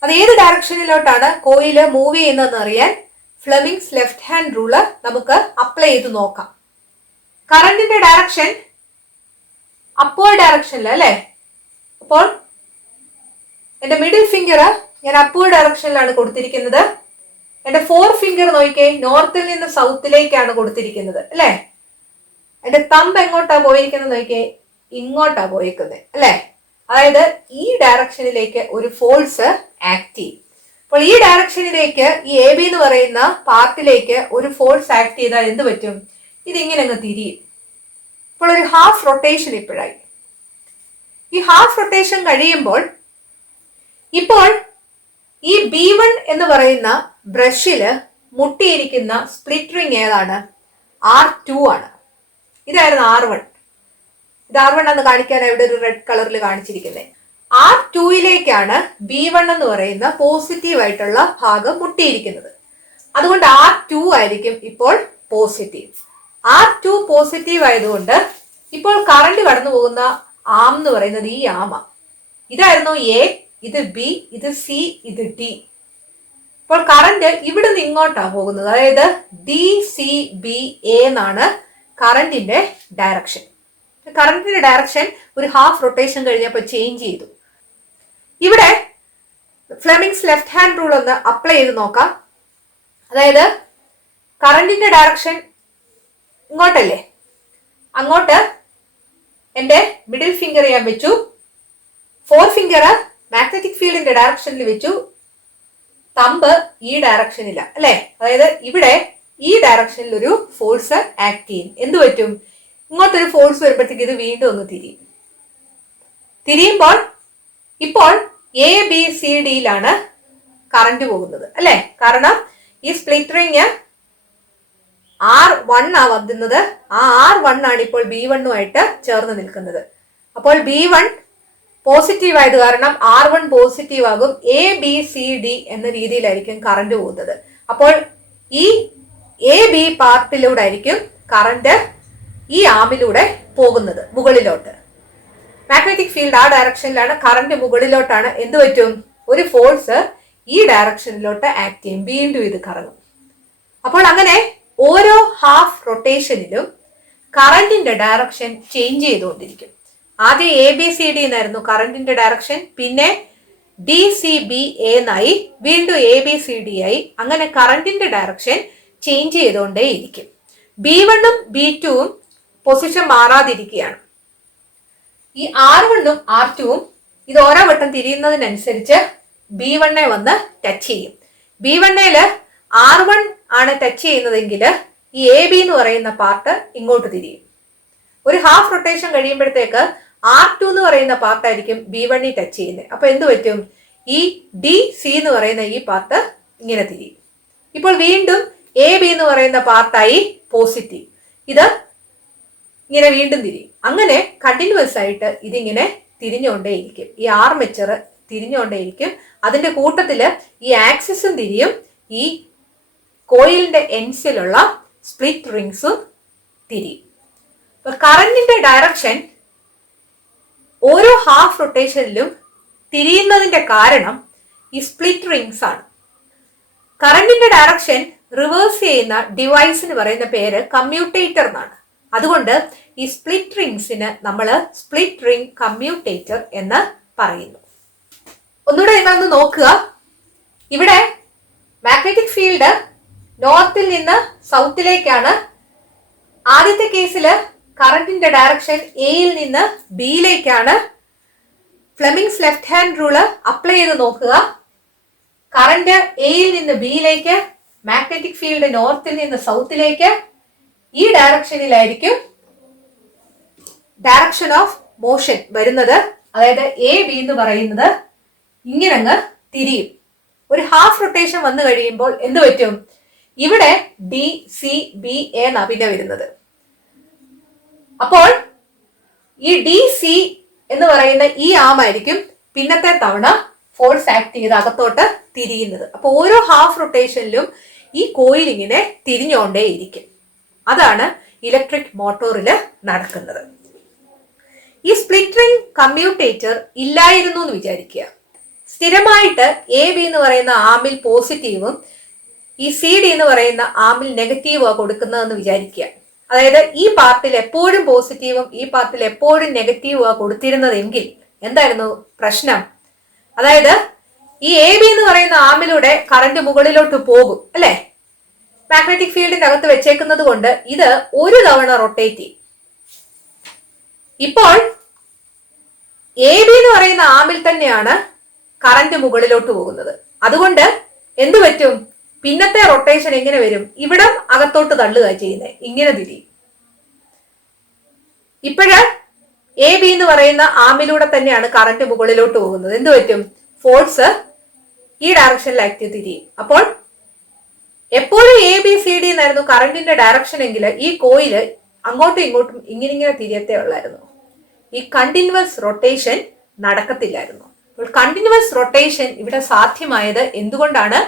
അത് ഏത് ഡയറക്ഷനിലോട്ടാണ് കോയിൽ മൂവ് ചെയ്യുന്നതെന്ന് അറിയാൻ ഫ്ലെമിങ്സ് ലെഫ്റ്റ് ഹാൻഡ് റൂള് നമുക്ക് അപ്ലൈ ചെയ്ത് നോക്കാം. കറന്റിന്റെ ഡയറക്ഷൻ അപ്വേർഡ് ഡയറക്ഷനിൽ അല്ലേ? അപ്പോൾ എന്റെ മിഡിൽ ഫിംഗർ ഞാൻ അപ്വേർഡ് ഡയറക്ഷനിലാണ് കൊടുത്തിരിക്കുന്നത്. എന്റെ ഫോർ ഫിംഗർ നോക്കിക്കേ, നോർത്തിൽ നിന്ന് സൗത്തിലേക്കാണ് കൊടുത്തിരിക്കുന്നത് അല്ലേ? എന്റെ തമ്പ് എങ്ങോട്ടാ പോയിരിക്കുന്നത് നോക്കിക്കേ, ഇങ്ങോട്ടാ പോയിരിക്കുന്നത് അല്ലേ? അതായത് ഈ ഡയറക്ഷനിലേക്ക് ഒരു ഫോഴ്സ് ആക്ട് ചെയ്യും. അപ്പോൾ ഈ ഡയറക്ഷനിലേക്ക് ഈ എ ബി എന്ന് പറയുന്ന പാർട്ടിലേക്ക് ഒരു ഫോഴ്സ് ആക്ട് ചെയ്താൽ എന്ത് പറ്റും? ഇതിങ്ങനെ അങ്ങ് തിരിയും. ഇപ്പോൾ ഒരു ഹാഫ് റൊട്ടേഷൻ ഇപ്പോഴായി. ഈ ഹാഫ് റൊട്ടേഷൻ കഴിയുമ്പോൾ ഇപ്പോൾ ഈ B1 എന്ന് പറയുന്ന ബ്രഷില് മുട്ടിയിരിക്കുന്ന സ്പ്ലിറ്റ് റിംഗ് ഏതാണ്? R2 ആണ്. ഇതായിരുന്നു R1. ഇത് R1 എന്ന് കാണിക്കാൻ ഇവിടെ ഒരു റെഡ് കളറിൽ കാണിച്ചിരിക്കുന്നത്. R2യിലേക്കാണ് B1 എന്ന് പറയുന്ന പോസിറ്റീവ് ആയിട്ടുള്ള ഭാഗം മുട്ടിയിരിക്കുന്നത്. അതുകൊണ്ട് R2 ആയിരിക്കും ഇപ്പോൾ പോസിറ്റീവ്. R2 പോസിറ്റീവ് ആയതുകൊണ്ട് ഇപ്പോൾ കറന്റ് കടന്നു പോകുന്ന ആം എന്ന് പറയുന്നത് ഈ ആമ. ഇതായിരുന്നു എ, ഇത് ബി, ഇത് സി, ഇത് ഡി. ഇപ്പോൾ കറന്റ് ഇവിടുന്ന് ഇങ്ങോട്ടാണ് പോകുന്നത്. അതായത് DCBA എന്നാണ് കറന്റിന്റെ ഡയറക്ഷൻ. കറന്റിന്റെ ഡയറക്ഷൻ ഒരു ഹാഫ് റൊട്ടേഷൻ കഴിഞ്ഞപ്പോൾ ചേഞ്ച് ചെയ്തു. ഇവിടെ ഫ്ലെമിങ്സ് ലെഫ്റ്റ് ഹാൻഡ് റൂൾ ഒന്ന് അപ്ലൈ ചെയ്ത് നോക്കാം. അതായത് കറന്റിന്റെ ഡയറക്ഷൻ ഇങ്ങോട്ടല്ലേ? അങ്ങോട്ട് എൻ്റെ മിഡിൽ ഫിംഗർ ഞാൻ വെച്ചു, ഫോർ ഫിംഗർ മാഗ്നറ്റിക് ഫീൽഡിന്റെ ഡയറക്ഷനിൽ വെച്ചു, തമ്പ് ഈ ഡയറക്ഷനില്ല അല്ലെ? അതായത് ഇവിടെ ഈ ഡയറക്ഷനിൽ ഒരു ഫോഴ്സ് ആക്ട് ചെയ്യും. എന്ത് പറ്റും? ഇങ്ങോട്ടൊരു ഫോഴ്സ് വരുമ്പോഴത്തേക്ക് ഇത് വീണ്ടും ഒന്ന് തിരിയും. തിരിയുമ്പോൾ ഇപ്പോൾ ABCDയിലാണ് കറന്റ് പോകുന്നത് അല്ലെ? കാരണം ഈ സ്പ്ലിറ്റ് റിങ് R1 ആ വന്നത്. ആ R1 ആണ് ഇപ്പോൾ B1ഉമായിട്ട് ചേർന്ന് നിൽക്കുന്നത്. അപ്പോൾ B1 പോസിറ്റീവ് ആയത് കാരണം R1 പോസിറ്റീവ് ആകും. ABCD എന്ന രീതിയിലായിരിക്കും കറന്റ് പോകുന്നത്. അപ്പോൾ ഈ AB പാർട്ടിലൂടെ ആയിരിക്കും കറന്റ് ഈ ആമിലൂടെ പോകുന്നത് മുകളിലോട്ട്. മാഗ്നറ്റിക് ഫീൽഡ് ആ ഡയറക്ഷനിലാണ്, കറന്റ് മുകളിലോട്ടാണ്. എന്ത് പറ്റും? ഒരു ഫോഴ്സ് ഈ ഡയറക്ഷനിലോട്ട് ആക്ട് ചെയ്യും. വീണ്ടും ഇത് കറങ്ങും. അപ്പോൾ അങ്ങനെ ഓരോ ഹാഫ് റൊട്ടേഷനിലും കറന്റിന്റെ ഡയറക്ഷൻ ചേഞ്ച് ചെയ്തുകൊണ്ടിരിക്കും. ആദ്യം ABCD എന്നായിരുന്നു കറന്റിന്റെ ഡയറക്ഷൻ, പിന്നെ DCBA എന്നായി, വീണ്ടും ABCD ആയി. അങ്ങനെ കറന്റിന്റെ ഡയറക്ഷൻ ചേഞ്ച് ചെയ്തുകൊണ്ടേയിരിക്കും. B1ഉം B2ഉം പൊസിഷൻ മാറാതിരിക്കുകയാണ്. ഈ R1ഉം R2ഉം ഇത് ഓരോ വട്ടം തിരിയുന്നതിനനുസരിച്ച് B1നെ വന്ന് ടച്ച് ചെയ്യും. B1ല് R1 ആണ് ടച്ച് ചെയ്യുന്നതെങ്കിൽ ഈ AB എന്ന് പറയുന്ന പാർട്ട് ഇങ്ങോട്ട് തിരിയും. ഒരു ഹാഫ് റൊട്ടേഷൻ കഴിയുമ്പോഴത്തേക്ക് R2 എന്ന് പറയുന്ന പാർട്ടായിരിക്കും B1ൽ ടച്ച് ചെയ്യുന്നത്. അപ്പൊ എന്ത് പറ്റും? ഈ DC എന്ന് പറയുന്ന ഈ പാർട്ട് ഇങ്ങനെ തിരിയും. ഇപ്പോൾ വീണ്ടും AB എന്ന് പറയുന്ന പാർട്ടായി പോസിറ്റീവ്, ഇത് ഇങ്ങനെ വീണ്ടും തിരിയും. അങ്ങനെ കണ്ടിന്യൂസ് ആയിട്ട് ഇതിങ്ങനെ തിരിഞ്ഞുകൊണ്ടേയിരിക്കും. ഈ ആർമേച്ചർ തിരിഞ്ഞുകൊണ്ടേയിരിക്കും. അതിന്റെ കൂട്ടത്തില് ഈ ആക്സിസും തിരിയും, ഈ കോയിലിന്റെ എൻഡ്സിലുള്ള സ്പ്ലിറ്റ് റിങ്സും തിരിയും. ഇപ്പൊ കറന്റിന്റെ ഡയറക്ഷൻ ഓരോ ഹാഫ് റൊട്ടേഷനിലും തിരിയുന്നതിന്റെ കാരണം ഈ സ്പ്ലിറ്റ് റിങ്സ് ആണ്. കറന്റിന്റെ ഡയറക്ഷൻ റിവേഴ്സ് ചെയ്യുന്ന ഡിവൈസിന് പറയുന്ന പേര് കമ്മ്യൂട്ടേറ്റർ എന്നാണ്. അതുകൊണ്ട് ഈ സ്പ്ലിറ്റ് റിങ്സിന് നമ്മൾ സ്പ്ലിറ്റ് റിംഗ് കമ്മ്യൂട്ടേറ്റർ എന്ന് പറയുന്നു. ഒന്നുകൂടെ നിങ്ങളൊന്ന് നോക്കുക. ഇവിടെ മാഗ്നറ്റിക് ഫീൽഡ് നോർത്തിൽ നിന്ന് സൗത്തിലേക്കാണ്. ആദ്യത്തെ കേസില് കറന്റിന്റെ ഡയറക്ഷൻ എയിൽ നിന്ന് ബിയിലേക്കാണ്. Fleming's left hand rule apply ചെയ്ത് നോക്കുക. കറന്റ് എയിൽ നിന്ന് ബിയിലേക്ക്, മാഗ്നറ്റിക് ഫീൽഡ് നോർത്തിൽ നിന്ന് സൗത്തിലേക്ക് ഈ ഡയറക്ഷനിലായിരിക്കും ഡയറക്ഷൻ ഓഫ് മോഷൻ വരുന്നത്. അതായത് എ ബി എന്ന് പറയുന്നത് ഇങ്ങനെ അങ്ങ് തിരിയും. ഒരു ഹാഫ് റൊട്ടേഷൻ വന്നു കഴിയുമ്പോൾ എന്ത് പറ്റും? ഇവിടെ ഡി സി ബി എ എന്നാ പിന്നെ വരുന്നത്. അപ്പോൾ ഈ ഡി സി എന്ന് പറയുന്ന ഈ ആമായിരിക്കും പിന്നത്തെ തവണ ഫോഴ്സ് ആക്ട് ചെയ്ത് അകത്തോട്ട് തിരിയുന്നത്. അപ്പൊ ഓരോ ഹാഫ് റൊട്ടേഷനിലും ഈ കോയിൽ ഇങ്ങനെ തിരിഞ്ഞുകൊണ്ടേയിരിക്കും. അതാണ് ഇലക്ട്രിക് മോട്ടോറിൽ നടക്കുന്നത്. ഈ സ്പ്ലിറ്റ് റിംഗ് കമ്മ്യൂട്ടേറ്റർ ഇല്ലായിരുന്നു എന്ന് വിചാരിക്കുക. സ്ഥിരമായിട്ട് എ ബി എന്ന് പറയുന്ന ആമിൽ പോസിറ്റീവും ഈ സി ഡി എന്ന് പറയുന്ന ആമിൽ നെഗറ്റീവും കൊടുക്കുന്നതെന്ന് വിചാരിക്കുക. അതായത് ഈ പാർട്ടിൽ എപ്പോഴും പോസിറ്റീവും ഈ പാർട്ടിൽ എപ്പോഴും നെഗറ്റീവും കൊടുത്തിരുന്നതെങ്കിൽ എന്തായിരുന്നു പ്രശ്നം? അതായത് ഈ എ ബി എന്ന് പറയുന്ന ആമിലൂടെ കറന്റ് മുകളിലോട്ട് പോകും അല്ലെ? മാഗ്നറ്റിക് ഫീൽഡിന്റെ അകത്ത് വെച്ചേക്കുന്നത് കൊണ്ട് ഇത് ഒരു തവണ റൊട്ടേറ്റ് ചെയ്യും. ഇപ്പോൾ എ ബി എന്ന് പറയുന്ന ആമിൽ തന്നെയാണ് കറന്റ് മുകളിലോട്ട് പോകുന്നത്. അതുകൊണ്ട് എന്തു പറ്റും? പിന്നത്തെ റൊട്ടേഷൻ എങ്ങനെ വരും? ഇവിടം അകത്തോട്ട് തള്ളുക ചെയ്യുന്നത്, ഇങ്ങനെ തിരിയും. ഇപ്പോഴ് എ ബി എന്ന് പറയുന്ന ആമിലൂടെ തന്നെയാണ് കറന്റ് മുകളിലോട്ട് പോകുന്നത്. എന്ത് പറ്റും? ഫോഴ്സ് ഈ ഡയറക്ഷനിൽ ആക്ട് തിരിയും. അപ്പോൾ എപ്പോഴും എ ബി സി ഡി എന്നായിരുന്നു കറന്റിന്റെ ഡയറക്ഷൻ എങ്കിൽ ഈ കോയില് അങ്ങോട്ടും ഇങ്ങോട്ടും ഇങ്ങനെ തിരിയത്തേ ഉള്ളായിരുന്നു. ഈ കണ്ടിന്യൂസ് റൊട്ടേഷൻ നടക്കത്തില്ലായിരുന്നു. അപ്പോൾ കണ്ടിന്യൂസ് റൊട്ടേഷൻ ഇവിടെ സാധ്യമായത് എന്തുകൊണ്ടാണ്?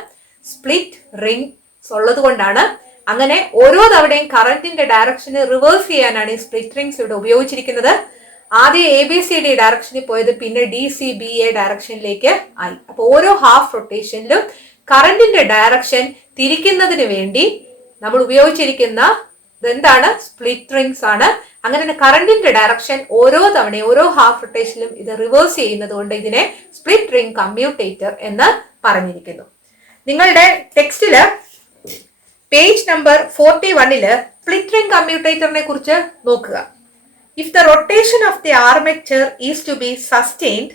സ്പ്ലിറ്റ് റിംഗ്സ് ഉള്ളത് കൊണ്ടാണ്. അങ്ങനെ ഓരോ തവണയും കറന്റിന്റെ ഡയറക്ഷനെ റിവേഴ്സ് ചെയ്യാനാണ് ഈ സ്പ്ലിറ്റ് റിംഗ്സ് ഇവിടെ ഉപയോഗിച്ചിരിക്കുന്നത്. ആദ്യം എ ബി സി ഡി ഡയറക്ഷനിൽ പോയത് പിന്നെ ഡി സി ബി എ ഡയറക്ഷനിലേക്ക് ആയി. അപ്പൊ ഓരോ ഹാഫ് റൊട്ടേഷനിലും കറന്റിന്റെ ഡയറക്ഷൻ തിരിക്കുന്നതിന് വേണ്ടി നമ്മൾ ഉപയോഗിച്ചിരിക്കുന്ന ഇതെന്താണ്? സ്പ്ലിറ്റ് റിംഗ്സ് ആണ്. അങ്ങനെ കറന്റിന്റെ ഡയറക്ഷൻ ഓരോ തവണയും ഓരോ ഹാഫ് റൊട്ടേഷനിലും ഇത് റിവേഴ്സ് ചെയ്യുന്നത് കൊണ്ട് ഇതിനെ സ്പ്ലിറ്റ് റിംഗ് കമ്മ്യൂട്ടേറ്റർ എന്ന് പറഞ്ഞിരിക്കുന്നു. നിങ്ങളുടെ ടെക്സ്റ്റില് പേജ് നമ്പർ 41 സ്പ്ലിറ്റ് റിംഗ് കമ്മ്യൂട്ടേറ്ററിനെ കുറിച്ച് നോക്കുക. If the rotation of the armature is to be sustained,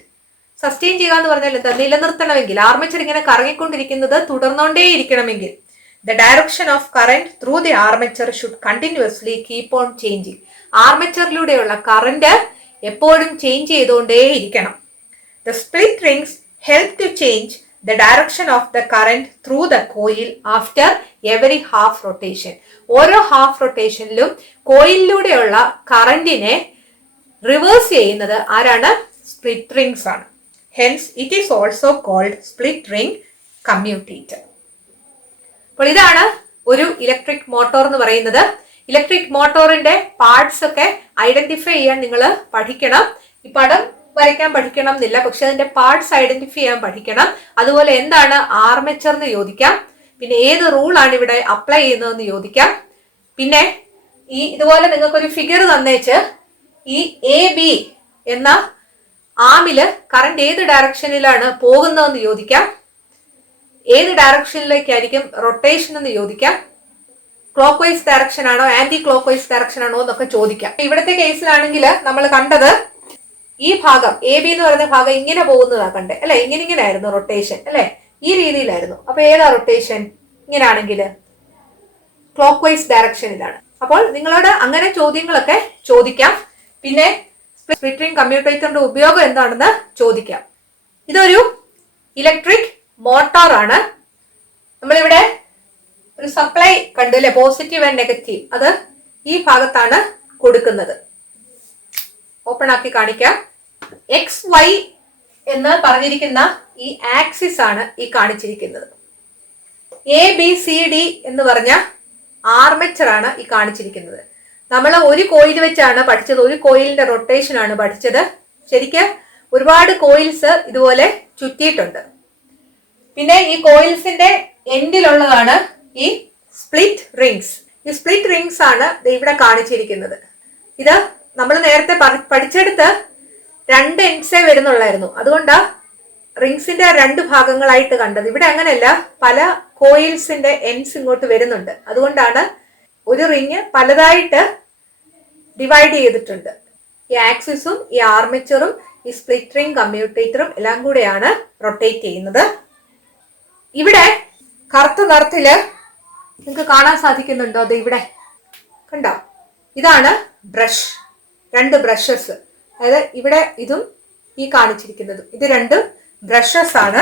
sustain ചെയ്യുക എന്ന് പറഞ്ഞാൽ എന്താ? നിലനിർത്തണമെങ്കിൽ, ആർമേച്ചർ ഇങ്ങനെ കറങ്ങിക്കൊണ്ടിരിക്കുന്നത് തുടർന്നുകൊണ്ടേയിരിക്കണമെങ്കിൽ the direction of current through the armature should continuously keep on changing. ആർമേച്ചറിലൂടെയുള്ള കറന്റ് എപ്പോഴും ചേഞ്ച് ചെയ്തുകൊണ്ടേയിരിക്കണം. The split rings help to change the direction of the current through the coil after every half rotation. ഓരോ ഹാഫ് റൊട്ടേഷനിലും കോയിലിലൂടെയുള്ള കറന്റിനെ റിവേഴ്സ് ചെയ്യുന്നത് ആരാണ്? സ്പ്ലിറ്റ് റിംഗ്സ് ആണ്. Hence it is also called split ring commutator. അപ്പോൾ ഇതാണ് ഒരു ഇലക്ട്രിക് മോട്ടോർ എന്ന് പറയുന്നത്. ഇലക്ട്രിക് മോട്ടോറിന്റെ പാർട്സ് ഒക്കെ ഐഡന്റിഫൈ ചെയ്യാൻ നിങ്ങൾ പഠിക്കണം. ഈ പടം വരയ്ക്കാൻ പഠിക്കണം എന്നില്ല, പക്ഷെ അതിന്റെ പാർട്സ് ഐഡന്റിഫൈ ചെയ്യാൻ പഠിക്കണം. അതുപോലെ എന്താണ് ആർമേച്ചർ എന്ന് ചോദിക്കാം. പിന്നെ ഏത് റൂളാണ് ഇവിടെ അപ്ലൈ ചെയ്യുന്നതെന്ന് ചോദിക്കാം. പിന്നെ ഇതുപോലെ നിങ്ങൾക്കൊരു ഫിഗർ തന്നേച്ച് ഈ എ ബി എന്ന ആമില് കറന്റ് ഏത് ഡയറക്ഷനിലാണ് പോകുന്നതെന്ന് ചോദിക്കാം. ഏത് ഡയറക്ഷനിലേക്കായിരിക്കും റൊട്ടേഷൻ എന്ന് ചോദിക്കാം. ക്ലോക്ക് വൈസ് ഡയറക്ഷൻ ആണോ ആന്റി ക്ലോക്ക് വൈസ് ഡയറക്ഷൻ ആണോ എന്നൊക്കെ ചോദിക്കാം. ഇവിടുത്തെ കേസിലാണെങ്കിൽ നമ്മൾ കണ്ടത് ഈ ഭാഗം എ ബി എന്ന് പറയുന്ന ഭാഗം ഇങ്ങനെ പോകുന്നതാ കണ്ടേ അല്ലെ? ഇങ്ങനെ ആയിരുന്നു റൊട്ടേഷൻ അല്ലെ? ഈ രീതിയിലായിരുന്നു. അപ്പൊ ഏതാ റൊട്ടേഷൻ? ഇങ്ങനെ ആണെങ്കിൽ ക്ലോക്ക് വൈസ് ഡയറക്ഷനിലാണ്. അപ്പോൾ നിങ്ങളോട് അങ്ങനെ ചോദ്യങ്ങളൊക്കെ ചോദിക്കാം. പിന്നെ സ്പ്ലിറ്റ് റിംഗ് കമ്മ്യൂട്ടേറ്ററിന്റെ ഉപയോഗം എന്താണെന്ന് ചോദിക്കാം. ഇതൊരു ഇലക്ട്രിക് മോട്ടോർ ആണ്. നമ്മളിവിടെ ഒരു സപ്ലൈ കണ്ടു അല്ലെ? Positive and negative. അത് ഈ ഭാഗത്താണ് കൊടുക്കുന്നത്. ഓപ്പൺ ആക്കി കാണിക്കാം. എക്സ് വൈ എന്ന് പറഞ്ഞിരിക്കുന്ന ഈ ആക്സിസ് ആണ് ഈ കാണിച്ചിരിക്കുന്നത്. എ ബി സി ഡി എന്ന് പറഞ്ഞ ആർമേച്ചർ ആണ് ഈ കാണിച്ചിരിക്കുന്നത്. നമ്മൾ ഒരു കോയിൽ വെച്ചാണ് പഠിച്ചത്. ഒരു കോയിലിന്റെ റൊട്ടേഷൻ ആണ് പഠിച്ചത്. ശരിക്കും ഒരുപാട് കോയിൽസ് ഇതുപോലെ ചുറ്റിയിട്ടുണ്ട്. പിന്നെ ഈ കോയിൽസിന്റെ എൻഡിലുള്ളതാണ് ഈ സ്പ്ലിറ്റ് റിംഗ്സ്. ഈ സ്പ്ലിറ്റ് റിംഗ്സ് ആണ് ഇവിടെ കാണിച്ചിരിക്കുന്നത്. ഇത് നമ്മൾ നേരത്തെ പഠിച്ചെടുത്ത് 2 എൻഡ്സേ വരുന്നുള്ളായിരുന്നു. അതുകൊണ്ടാ റിംഗ്സിന്റെ 2 ഭാഗങ്ങളായിട്ട് കണ്ടത്. ഇവിടെ അങ്ങനെയല്ല, പല കോയിൽസിന്റെ എൻഡ്സ് ഇങ്ങോട്ട് വരുന്നുണ്ട്. അതുകൊണ്ടാണ് ഒരു റിങ് പലതായിട്ട് ഡിവൈഡ് ചെയ്തിട്ടുണ്ട്. ഈ ആക്സിസും ഈ ആർമേച്ചറും ഈ സ്പ്ലിറ്റ് റിംഗ് കമ്മ്യൂട്ടേറ്ററും എല്ലാം കൂടെയാണ് റൊട്ടേറ്റ് ചെയ്യുന്നത്. ഇവിടെ കറുത്ത നിറത്തില് നിങ്ങൾക്ക് കാണാൻ സാധിക്കുന്നുണ്ടോ? അത് ഇവിടെ കണ്ടോ? ഇതാണ് ബ്രഷ്. 2 ബ്രഷസ്, അതായത് ഇവിടെ ഇതും ഈ കാണിച്ചിരിക്കുന്നതും, ഇത് 2 ബ്രഷസ് ആണ്.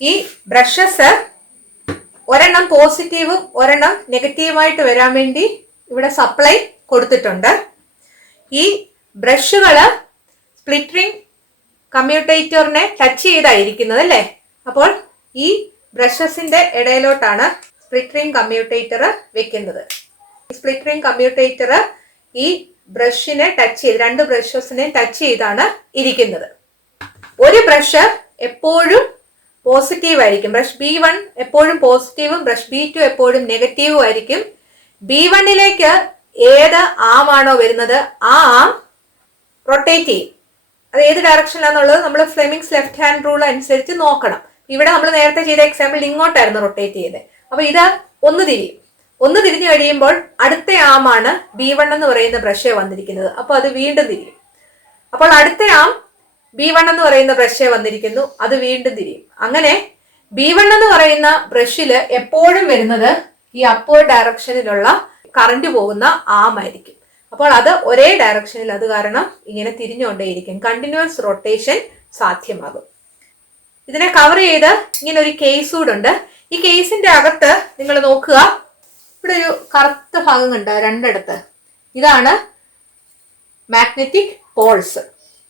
ഈ ബ്രഷസ് ഒരെണ്ണം പോസിറ്റീവും ഒരെണ്ണം നെഗറ്റീവുമായിട്ട് വരാൻ വേണ്ടി ഇവിടെ സപ്ലൈ കൊടുത്തിട്ടുണ്ട്. ഈ ബ്രഷുകള് സ്പ്ലിറ്റ് റിംഗ് കമ്മ്യൂട്ടേറ്ററിനെ ടച്ച് ചെയ്തായിരിക്കുന്നത് അല്ലേ? അപ്പോൾ ഈ ബ്രഷസിന്റെ ഇടയിലോട്ടാണ് സ്പ്ലിറ്റ് റിംഗ് കമ്മ്യൂട്ടേറ്റർ വെക്കുന്നത്. സ്പ്ലിറ്റ് റിംഗ് കമ്മ്യൂട്ടേറ്റർ ഈ ബ്രഷിനെ ടച്ച് ചെയ്ത് 2 ബ്രഷസിനെ ടച്ച് ചെയ്താണ് ഇരിക്കുന്നത്. ഒരു ബ്രഷ് എപ്പോഴും പോസിറ്റീവ് ആയിരിക്കും. ബ്രഷ് B1 എപ്പോഴും പോസിറ്റീവും ബ്രഷ് B2 എപ്പോഴും നെഗറ്റീവും ആയിരിക്കും. B1ലേക്ക് ഏത് ആമാണോ വരുന്നത് ആ ആം റൊട്ടേറ്റ് ചെയ്യും. അത് ഏത് ഡയറക്ഷനിലാണെന്നുള്ളത് നമ്മൾ ഫ്ലെമിങ്സ് ലെഫ്റ്റ് ഹാൻഡ് റൂൾ അനുസരിച്ച് നോക്കണം. ഇവിടെ നമ്മൾ നേരത്തെ ചെയ്ത എക്സാമ്പിൾ ഇങ്ങോട്ടായിരുന്നു റൊട്ടേറ്റ് ചെയ്തത്. അപ്പൊ ഇത് ഒന്ന് തിരിയും. ഒന്ന് തിരിഞ്ഞു കഴിയുമ്പോൾ അടുത്ത ആമാണ് B1 എന്ന് പറയുന്ന ബ്രഷ് വന്നിരിക്കുന്നത്. അപ്പോൾ അത് വീണ്ടും തിരിയും. അപ്പോൾ അടുത്ത ആം B1 എന്ന് പറയുന്ന ബ്രഷ് വന്നിരിക്കുന്നു, അത് വീണ്ടും തിരിയും. അങ്ങനെ B1 എന്ന് പറയുന്ന ബ്രഷില് എപ്പോഴും വരുന്നത് ഈ അപ്വേർഡ് ഡയറക്ഷനിലുള്ള കറണ്ട് പോകുന്ന ആം ആയിരിക്കും. അപ്പോൾ അത് ഒരേ ഡയറക്ഷനിൽ, അത് കാരണം ഇങ്ങനെ തിരിഞ്ഞുകൊണ്ടേയിരിക്കും. കണ്ടിന്യൂസ് റൊട്ടേഷൻ സാധ്യമാകും. ഇതിനെ കവർ ചെയ്ത് ഇങ്ങനെ ഒരു കേസ് കൂടെ ഉണ്ട്. ഈ കേസിന്റെ അകത്ത് നിങ്ങൾ നോക്കുക, ഇവിടെ ഒരു കറുത്ത ഭാഗം കണ്ടോ? 2 ഇതാണ് മാഗ്നറ്റിക് പോൾസ്.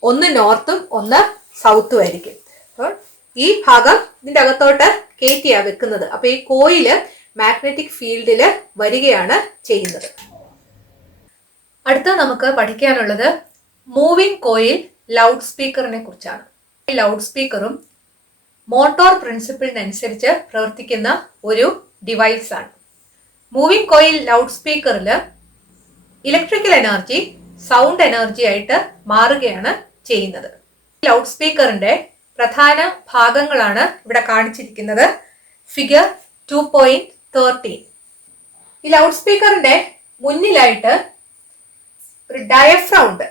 ഒന്ന് നോർത്തും ഒന്ന് സൗത്തും ആയിരിക്കും. അപ്പോൾ ഈ ഭാഗം ഇതിന്റെ അകത്തോട്ട് കയറ്റിയാ വെക്കുന്നത്. അപ്പൊ ഈ കോയില് മാഗ്നറ്റിക് ഫീൽഡില് വരികയാണ് ചെയ്യുന്നത്. അടുത്ത നമുക്ക് പഠിക്കാനുള്ളത് മൂവിംഗ് കോയിൽ ലൗഡ് സ്പീക്കറിനെ കുറിച്ചാണ്. ലൗഡ് സ്പീക്കറും മോട്ടോർ പ്രിൻസിപ്പിളിനനുസരിച്ച് പ്രവർത്തിക്കുന്ന ഒരു ഡിവൈസ് ആണ്. മൂവിംഗ് കോയിൽ ലൗഡ് സ്പീക്കറിൽ ഇലക്ട്രിക്കൽ എനർജി സൗണ്ട് എനർജി ആയിട്ട് മാറുകയാണ് ചെയ്യുന്നത്. ലൗഡ് സ്പീക്കറിന്റെ പ്രധാന ഭാഗങ്ങളാണ് ഇവിടെ കാണിച്ചിരിക്കുന്നത്. ഫിഗർ 2.13. ഈ ലൗഡ് സ്പീക്കറിന്റെ മുന്നിലായിട്ട് ഒരു ഡയഫ്രം ഉണ്ട്.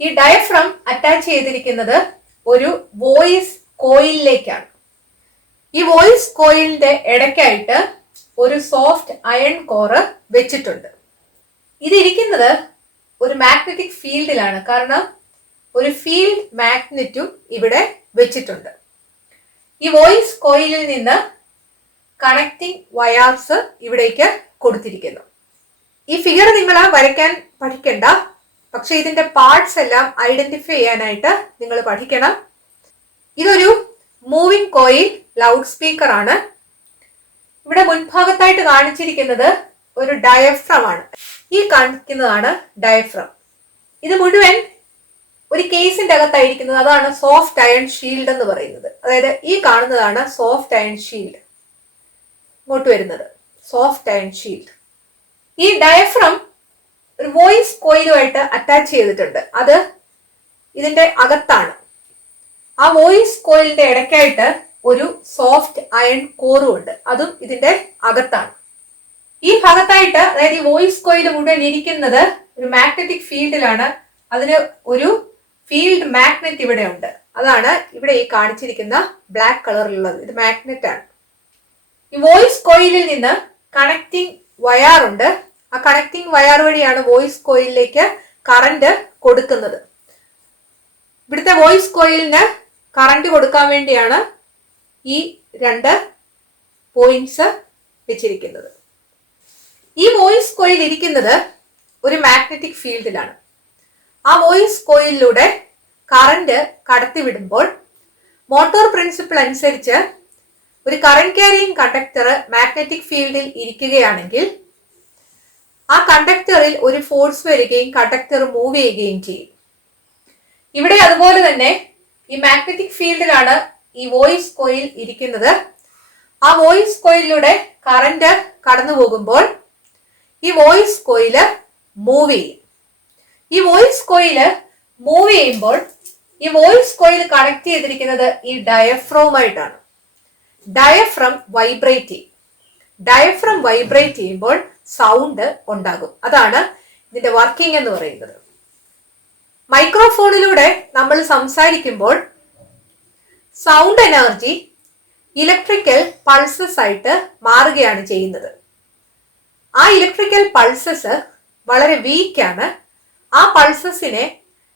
ഈ ഡയഫ്രം അറ്റാച്ച് ചെയ്തിരിക്കുന്നത് ഒരു വോയിസ് കോയിലിലേക്കാണ്. ഈ വോയിസ് കോയിലിന്റെ ഇടയ്ക്കായിട്ട് ഒരു സോഫ്റ്റ് അയൺ കോറ് വെച്ചിട്ടുണ്ട്. ഇതിരിക്കുന്നത് ഒരു മാഗ്നറ്റിക് ഫീൽഡിലാണ്, കാരണം ഒരു ഫീൽഡ് മാഗ്നറ്റും ഇവിടെ വെച്ചിട്ടുണ്ട്. ഈ വോയിസ് കോയിലിൽ നിന്ന് കണക്റ്റിംഗ് വയർസ് ഇവിടേക്ക് കൊടുത്തിരിക്കുന്നു. ഈ ഫിഗർ നിങ്ങൾ വരയ്ക്കാൻ പഠിക്കണ്ട, പക്ഷെ ഇതിന്റെ പാർട്സ് എല്ലാം ഐഡന്റിഫൈ ചെയ്യാനായിട്ട് നിങ്ങൾ പഠിക്കണം. ഇതൊരു മൂവിംഗ് കോയിൽ ലൗഡ് സ്പീക്കർ ആണ്. ഇവിടെ മുൻഭാഗത്തായിട്ട് കാണിച്ചിരിക്കുന്നത് ഒരു ഡയഫ്രം ആണ്. ഈ കാണിക്കുന്നതാണ് ഡയഫ്രം. ഇത് മുഴുവൻ ഒരു കേസിന്റെ അകത്തായിരിക്കുന്നത്, അതാണ് സോഫ്റ്റ് അയൺ ഷീൽഡ് എന്ന് പറയുന്നത്. അതായത് ഈ കാണുന്നതാണ് സോഫ്റ്റ് അയൺ ഷീൽഡ്, ഇങ്ങോട്ട് വരുന്നത് സോഫ്റ്റ് അയൺ ഷീൽഡ്. ഈ ഡയഫ്രം ഒരു വോയിസ് കോയിലുമായിട്ട് അറ്റാച്ച് ചെയ്തിട്ടുണ്ട്. അത് ഇതിന്റെ അകത്താണ്. ആ വോയിസ് കോയിലിന്റെ ഇടയ്ക്കായിട്ട് ഒരു സോഫ്റ്റ് അയൺ കോറും ഉണ്ട്, അതും ഇതിന്റെ അകത്താണ്. ഈ ഭാഗത്തായിട്ട്, അതായത് ഈ വോയിസ് കോയിൽ മുഴുവൻ ഇരിക്കുന്നത് ഒരു മാഗ്നറ്റിക് ഫീൽഡിലാണ്. അതിന് ഒരു ഫീൽഡ് മാഗ്നറ്റ് ഇവിടെ ഉണ്ട്, അതാണ് ഇവിടെ ഈ കാണിച്ചിരിക്കുന്ന ബ്ലാക്ക് കളറിലുള്ളത്. ഇത് മാഗ്നറ്റ് ആണ്. ഈ വോയിസ് കോയിലിൽ നിന്ന് കണക്റ്റിംഗ് വയർ ഉണ്ട്. ആ കണക്റ്റിംഗ് വയർ വഴിയാണ് വോയിസ് കോയിലിലേക്ക് കറന്റ് കൊടുക്കുന്നത്. ഇവിടുത്തെ വോയിസ് കോയിലിന് കറന്റ് കൊടുക്കാൻ വേണ്ടിയാണ് ഈ 2 പോയിന്റ്സ് വെച്ചിരിക്കുന്നത്. ഈ വോയിസ് കോയിൽ ഇരിക്കുന്നത് ഒരു മാഗ്നറ്റിക് ഫീൽഡിലാണ്. ആ വോയിസ് കോയിലിലൂടെ കറന്റ് കടത്തിവിടുമ്പോൾ മോട്ടോർ പ്രിൻസിപ്പിൾ അനുസരിച്ച് ഒരു കറന്റ് ക്യാരിയിങ് കണ്ടക്ടർ മാഗ്നറ്റിക് ഫീൽഡിൽ ഇരിക്കുകയാണെങ്കിൽ ആ കണ്ടക്ടറിൽ ഒരു ഫോഴ്സ് വരികയും കണ്ടക്ടർ മൂവ് ചെയ്യുകയും ചെയ്യും. ഇവിടെ അതുപോലെ തന്നെ ഈ മാഗ്നറ്റിക് ഫീൽഡിലാണ് ഈ വോയിസ് കോയിൽ ഇരിക്കുന്നത്. ആ വോയിസ് കോയിലിലൂടെ കറന്റ് കടന്നു പോകുമ്പോൾ ഈ വോയിസ് കോയില് മൂവ് ചെയ്യും. ഈ വോയിസ് കോയില് മൂവ് ചെയ്യുമ്പോൾ ഈ വോയിസ് കോയിൽ കണക്ട് ചെയ്തിരിക്കുന്നത് ഈ ഡയഫ്രവുമായിട്ടാണ്. ഡയഫ്രം വൈബ്രേറ്റ് ചെയ്യും. ഡയഫ്രം വൈബ്രേറ്റ് ചെയ്യുമ്പോൾ സൗണ്ട് ഉണ്ടാകും. അതാണ് ഇതിന്റെ വർക്കിംഗ് എന്ന് പറയുന്നത്. മൈക്രോഫോണിലൂടെ നമ്മൾ സംസാരിക്കുമ്പോൾ സൗണ്ട് എനർജി ഇലക്ട്രിക്കൽ പൾസസ് ആയിട്ട് മാറുകയാണ് ചെയ്യുന്നത്. ആ ഇലക്ട്രിക്കൽ പൾസസ് വളരെ വീക്കാണ്. ആ പൾസസിനെ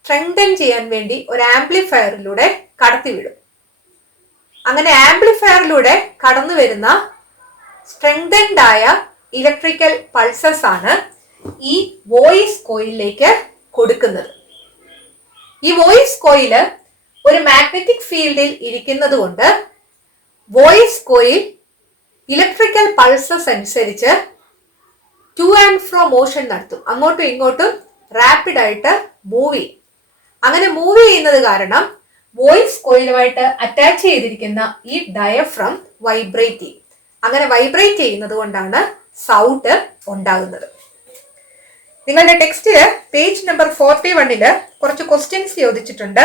സ്ട്രെങ്തൻ ചെയ്യാൻ വേണ്ടി ഒരു ആംപ്ലിഫയറിലൂടെ കടത്തിവിടും. അങ്ങനെ ആംപ്ലിഫയറിലൂടെ കടന്നു വരുന്ന സ്ട്രെങ്തൻഡ് ആയ ഇലക്ട്രിക്കൽ പൾസസ് ആണ് ഈ വോയിസ് കോയിലിലേക്ക് കൊടുക്കുന്നത്. ഈ വോയിസ് കോയില് ഒരു മാഗ്നറ്റിക് ഫീൽഡിൽ ഇരിക്കുന്നത് കൊണ്ട് വോയിസ് കോയിൽ ഇലക്ട്രിക്കൽ പൾസസ് അനുസരിച്ച് ടു ആൻഡ് ഫ്രോ മോഷൻ നടത്തും. അങ്ങോട്ടും ഇങ്ങോട്ടും റാപ്പിഡ് ആയിട്ട് മൂവ് ചെയ്യും. അങ്ങനെ മൂവ് ചെയ്യുന്നത് കാരണം വോയിസ് കോയിലുമായിട്ട് അറ്റാച്ച് ചെയ്തിരിക്കുന്ന ഈ ഡയഫ്രം വൈബ്രേറ്റ് ചെയ്യും. അങ്ങനെ വൈബ്രേറ്റ് ചെയ്യുന്നത് കൊണ്ടാണ് സൗണ്ട് ഉണ്ടാകുന്നത്. നിങ്ങളുടെ ടെക്സ്റ്റില് പേജ് നമ്പർ 41 കുറച്ച് ക്വസ്റ്റ്യൻസ് ചോദിച്ചിട്ടുണ്ട്.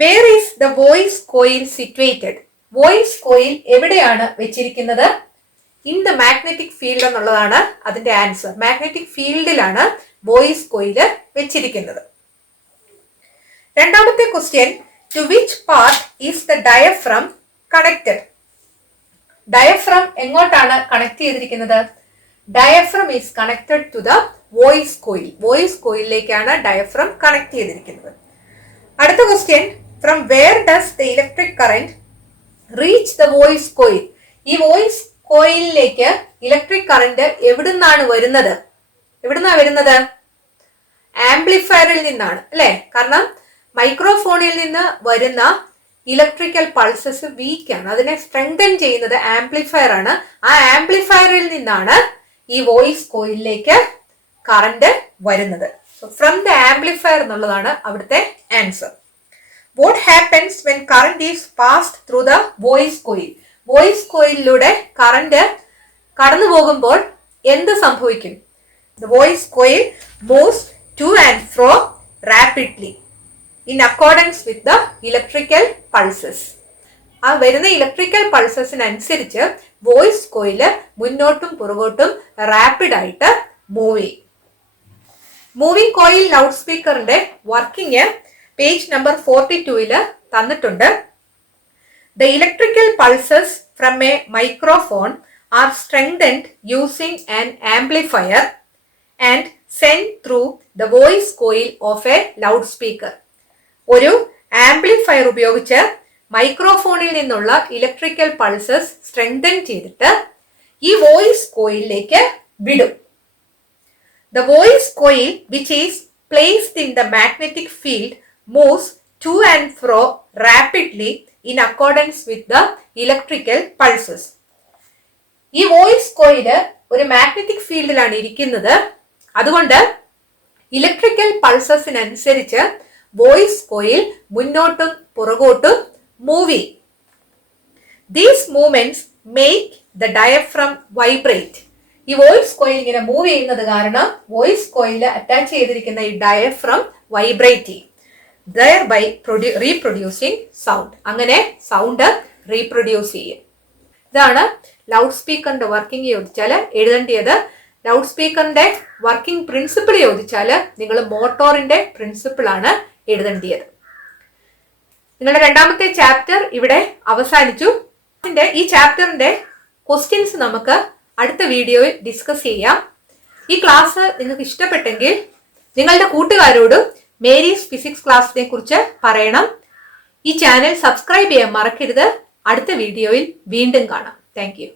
Where is the voice coil situated? Voice coil എവിടെയാണ് വെച്ചിരിക്കുന്നത്? ഇൻ ദ മാഗ്നറ്റിക് ഫീൽഡ് എന്നുള്ളതാണ് അതിന്റെ ആൻസർ. മാഗ്നറ്റിക് ഫീൽഡിലാണ് വോയിസ് കോയില് വെച്ചിരിക്കുന്നത്. രണ്ടാമത്തെ question, to which part is the diaphragm connected? Diaphragm എങ്ങോട്ടാണ് കണക്ട് ചെയ്തിരിക്കുന്നത്? Diaphragm is connected to the voice coil. Voice കോയിലിലേക്കാണ് ഡയഫ്രം കണക്ട് ചെയ്തിരിക്കുന്നത്. അടുത്ത question, from where does the electric current reach the voice coil? ഈ വോയിസ് കോയിലിലേക്ക് ഇലക്ട്രിക് കറന്റ് എവിടുന്നാണ് വരുന്നത്? എവിടുന്നാ വരുന്നത്? ആംപ്ലിഫയറിൽ നിന്നാണ്, അല്ലെ? കാരണം മൈക്രോഫോണിൽ നിന്ന് വരുന്ന ഇലക്ട്രിക്കൽ പൾസസ് വീക്കാണ്. അതിനെ സ്ട്രെങ്തൻ ചെയ്യുന്നത് ആംപ്ലിഫയർ ആണ്. ആ ആംപ്ലിഫയറിൽ നിന്നാണ് ഈ വോയിസ് കോയിലിലേക്ക് കറന്റ് വരുന്നത്. ഫ്രം ദ ആംപ്ലിഫയർ എന്നുള്ളതാണ് അവിടുത്തെ answer. What happens when current is passed through the voice coil? Voice കോയിലിലൂടെ കറന്റ് കടന്നു പോകുമ്പോൾ എന്ത് സംഭവിക്കും? The voice coil moves to and fro rapidly in accordance with the electrical pulses. ആ വരുന്ന ഇലക്ട്രിക്കൽ പൾസസിനനുസരിച്ച് വോയിസ് കോയില് മുന്നോട്ടും പുറകോട്ടും റാപ്പിഡ് ആയിട്ട് മൂവ് ചെയ്യും. മൂവിംഗ് കോയിൽ ലൗഡ് സ്പീക്കറിന്റെ വർക്കിംഗ് പേജ് നമ്പർ 42 തന്നിട്ടുണ്ട്. The electrical pulses from a microphone are strengthened using an amplifier and sent through the voice coil of a loudspeaker. ഒരു ആംപ്ലിഫയർ ഉപയോഗിച്ച് മൈക്രോഫോണിൽ നിന്നുള്ള ഇലക്ട്രിക്കൽ പൾസസ് സ്ട്രെങ്തൻ ചെയ്തിട്ട് ഈ വോയിസ് കോയിലിലേക്ക് വിടും. The voice coil, which is placed in the magnetic field, moves to and fro rapidly in accordance with the electrical pulses. ഈ വോയിസ് കോയില് ഒരു മാഗ്നറ്റിക് ഫീൽഡിലാണ് ഇരിക്കുന്നത്. അതുകൊണ്ട് ഇലക്ട്രിക്കൽ പൾസസിനനുസരിച്ച് വോയിസ് കോയിൽ മുന്നോട്ടും പുറകോട്ടും മൂവ് ചെയ്യും. These movements make the diaphragm vibrate. ഈ വോയിസ് കോയിൽ ഇങ്ങനെ മൂവ് ചെയ്യുന്നത് കാരണം വോയിസ് കോയിൽ അറ്റാച്ച് ചെയ്തിരിക്കുന്ന ഈ ഡയഫ്രം വൈബ്രേറ്റ് ചെയ്യും. thereby reproducing sound. അങ്ങനെ സൗണ്ട് റീപ്രൊഡ്യൂസ് ചെയ്യും. ഇതാണ് ലൗഡ് സ്പീക്കറിന്റെ വർക്കിംഗ് ചോദിച്ചാൽ എഴുതേണ്ടത്. ലൗഡ് സ്പീക്കറിന്റെ വർക്കിംഗ് പ്രിൻസിപ്പിൾ ചോദിച്ചാൽ നിങ്ങൾ മോട്ടോറിന്റെ പ്രിൻസിപ്പിൾ ആണ് എഴുതേണ്ടത്. നിങ്ങളുടെ രണ്ടാമത്തെ ചാപ്റ്റർ ഇവിടെ അവസാനിച്ചു. ഈ ചാപ്റ്ററിന്റെ ക്വസ്റ്റ്യൻസ് നമുക്ക് അടുത്ത വീഡിയോയിൽ ഡിസ്കസ് ചെയ്യാം. ഈ ക്ലാസ് നിങ്ങൾക്ക് ഇഷ്ടപ്പെട്ടെങ്കിൽ നിങ്ങളുടെ കൂട്ടുകാരോടും മേരീസ് ഫിസിക്സ് ക്ലാസ്സിനെ കുറിച്ച് പറയണം. ഈ ചാനൽ സബ്സ്ക്രൈബ് ചെയ്യാൻ മറക്കരുത്. അടുത്ത വീഡിയോയിൽ വീണ്ടും കാണാം. Thank you.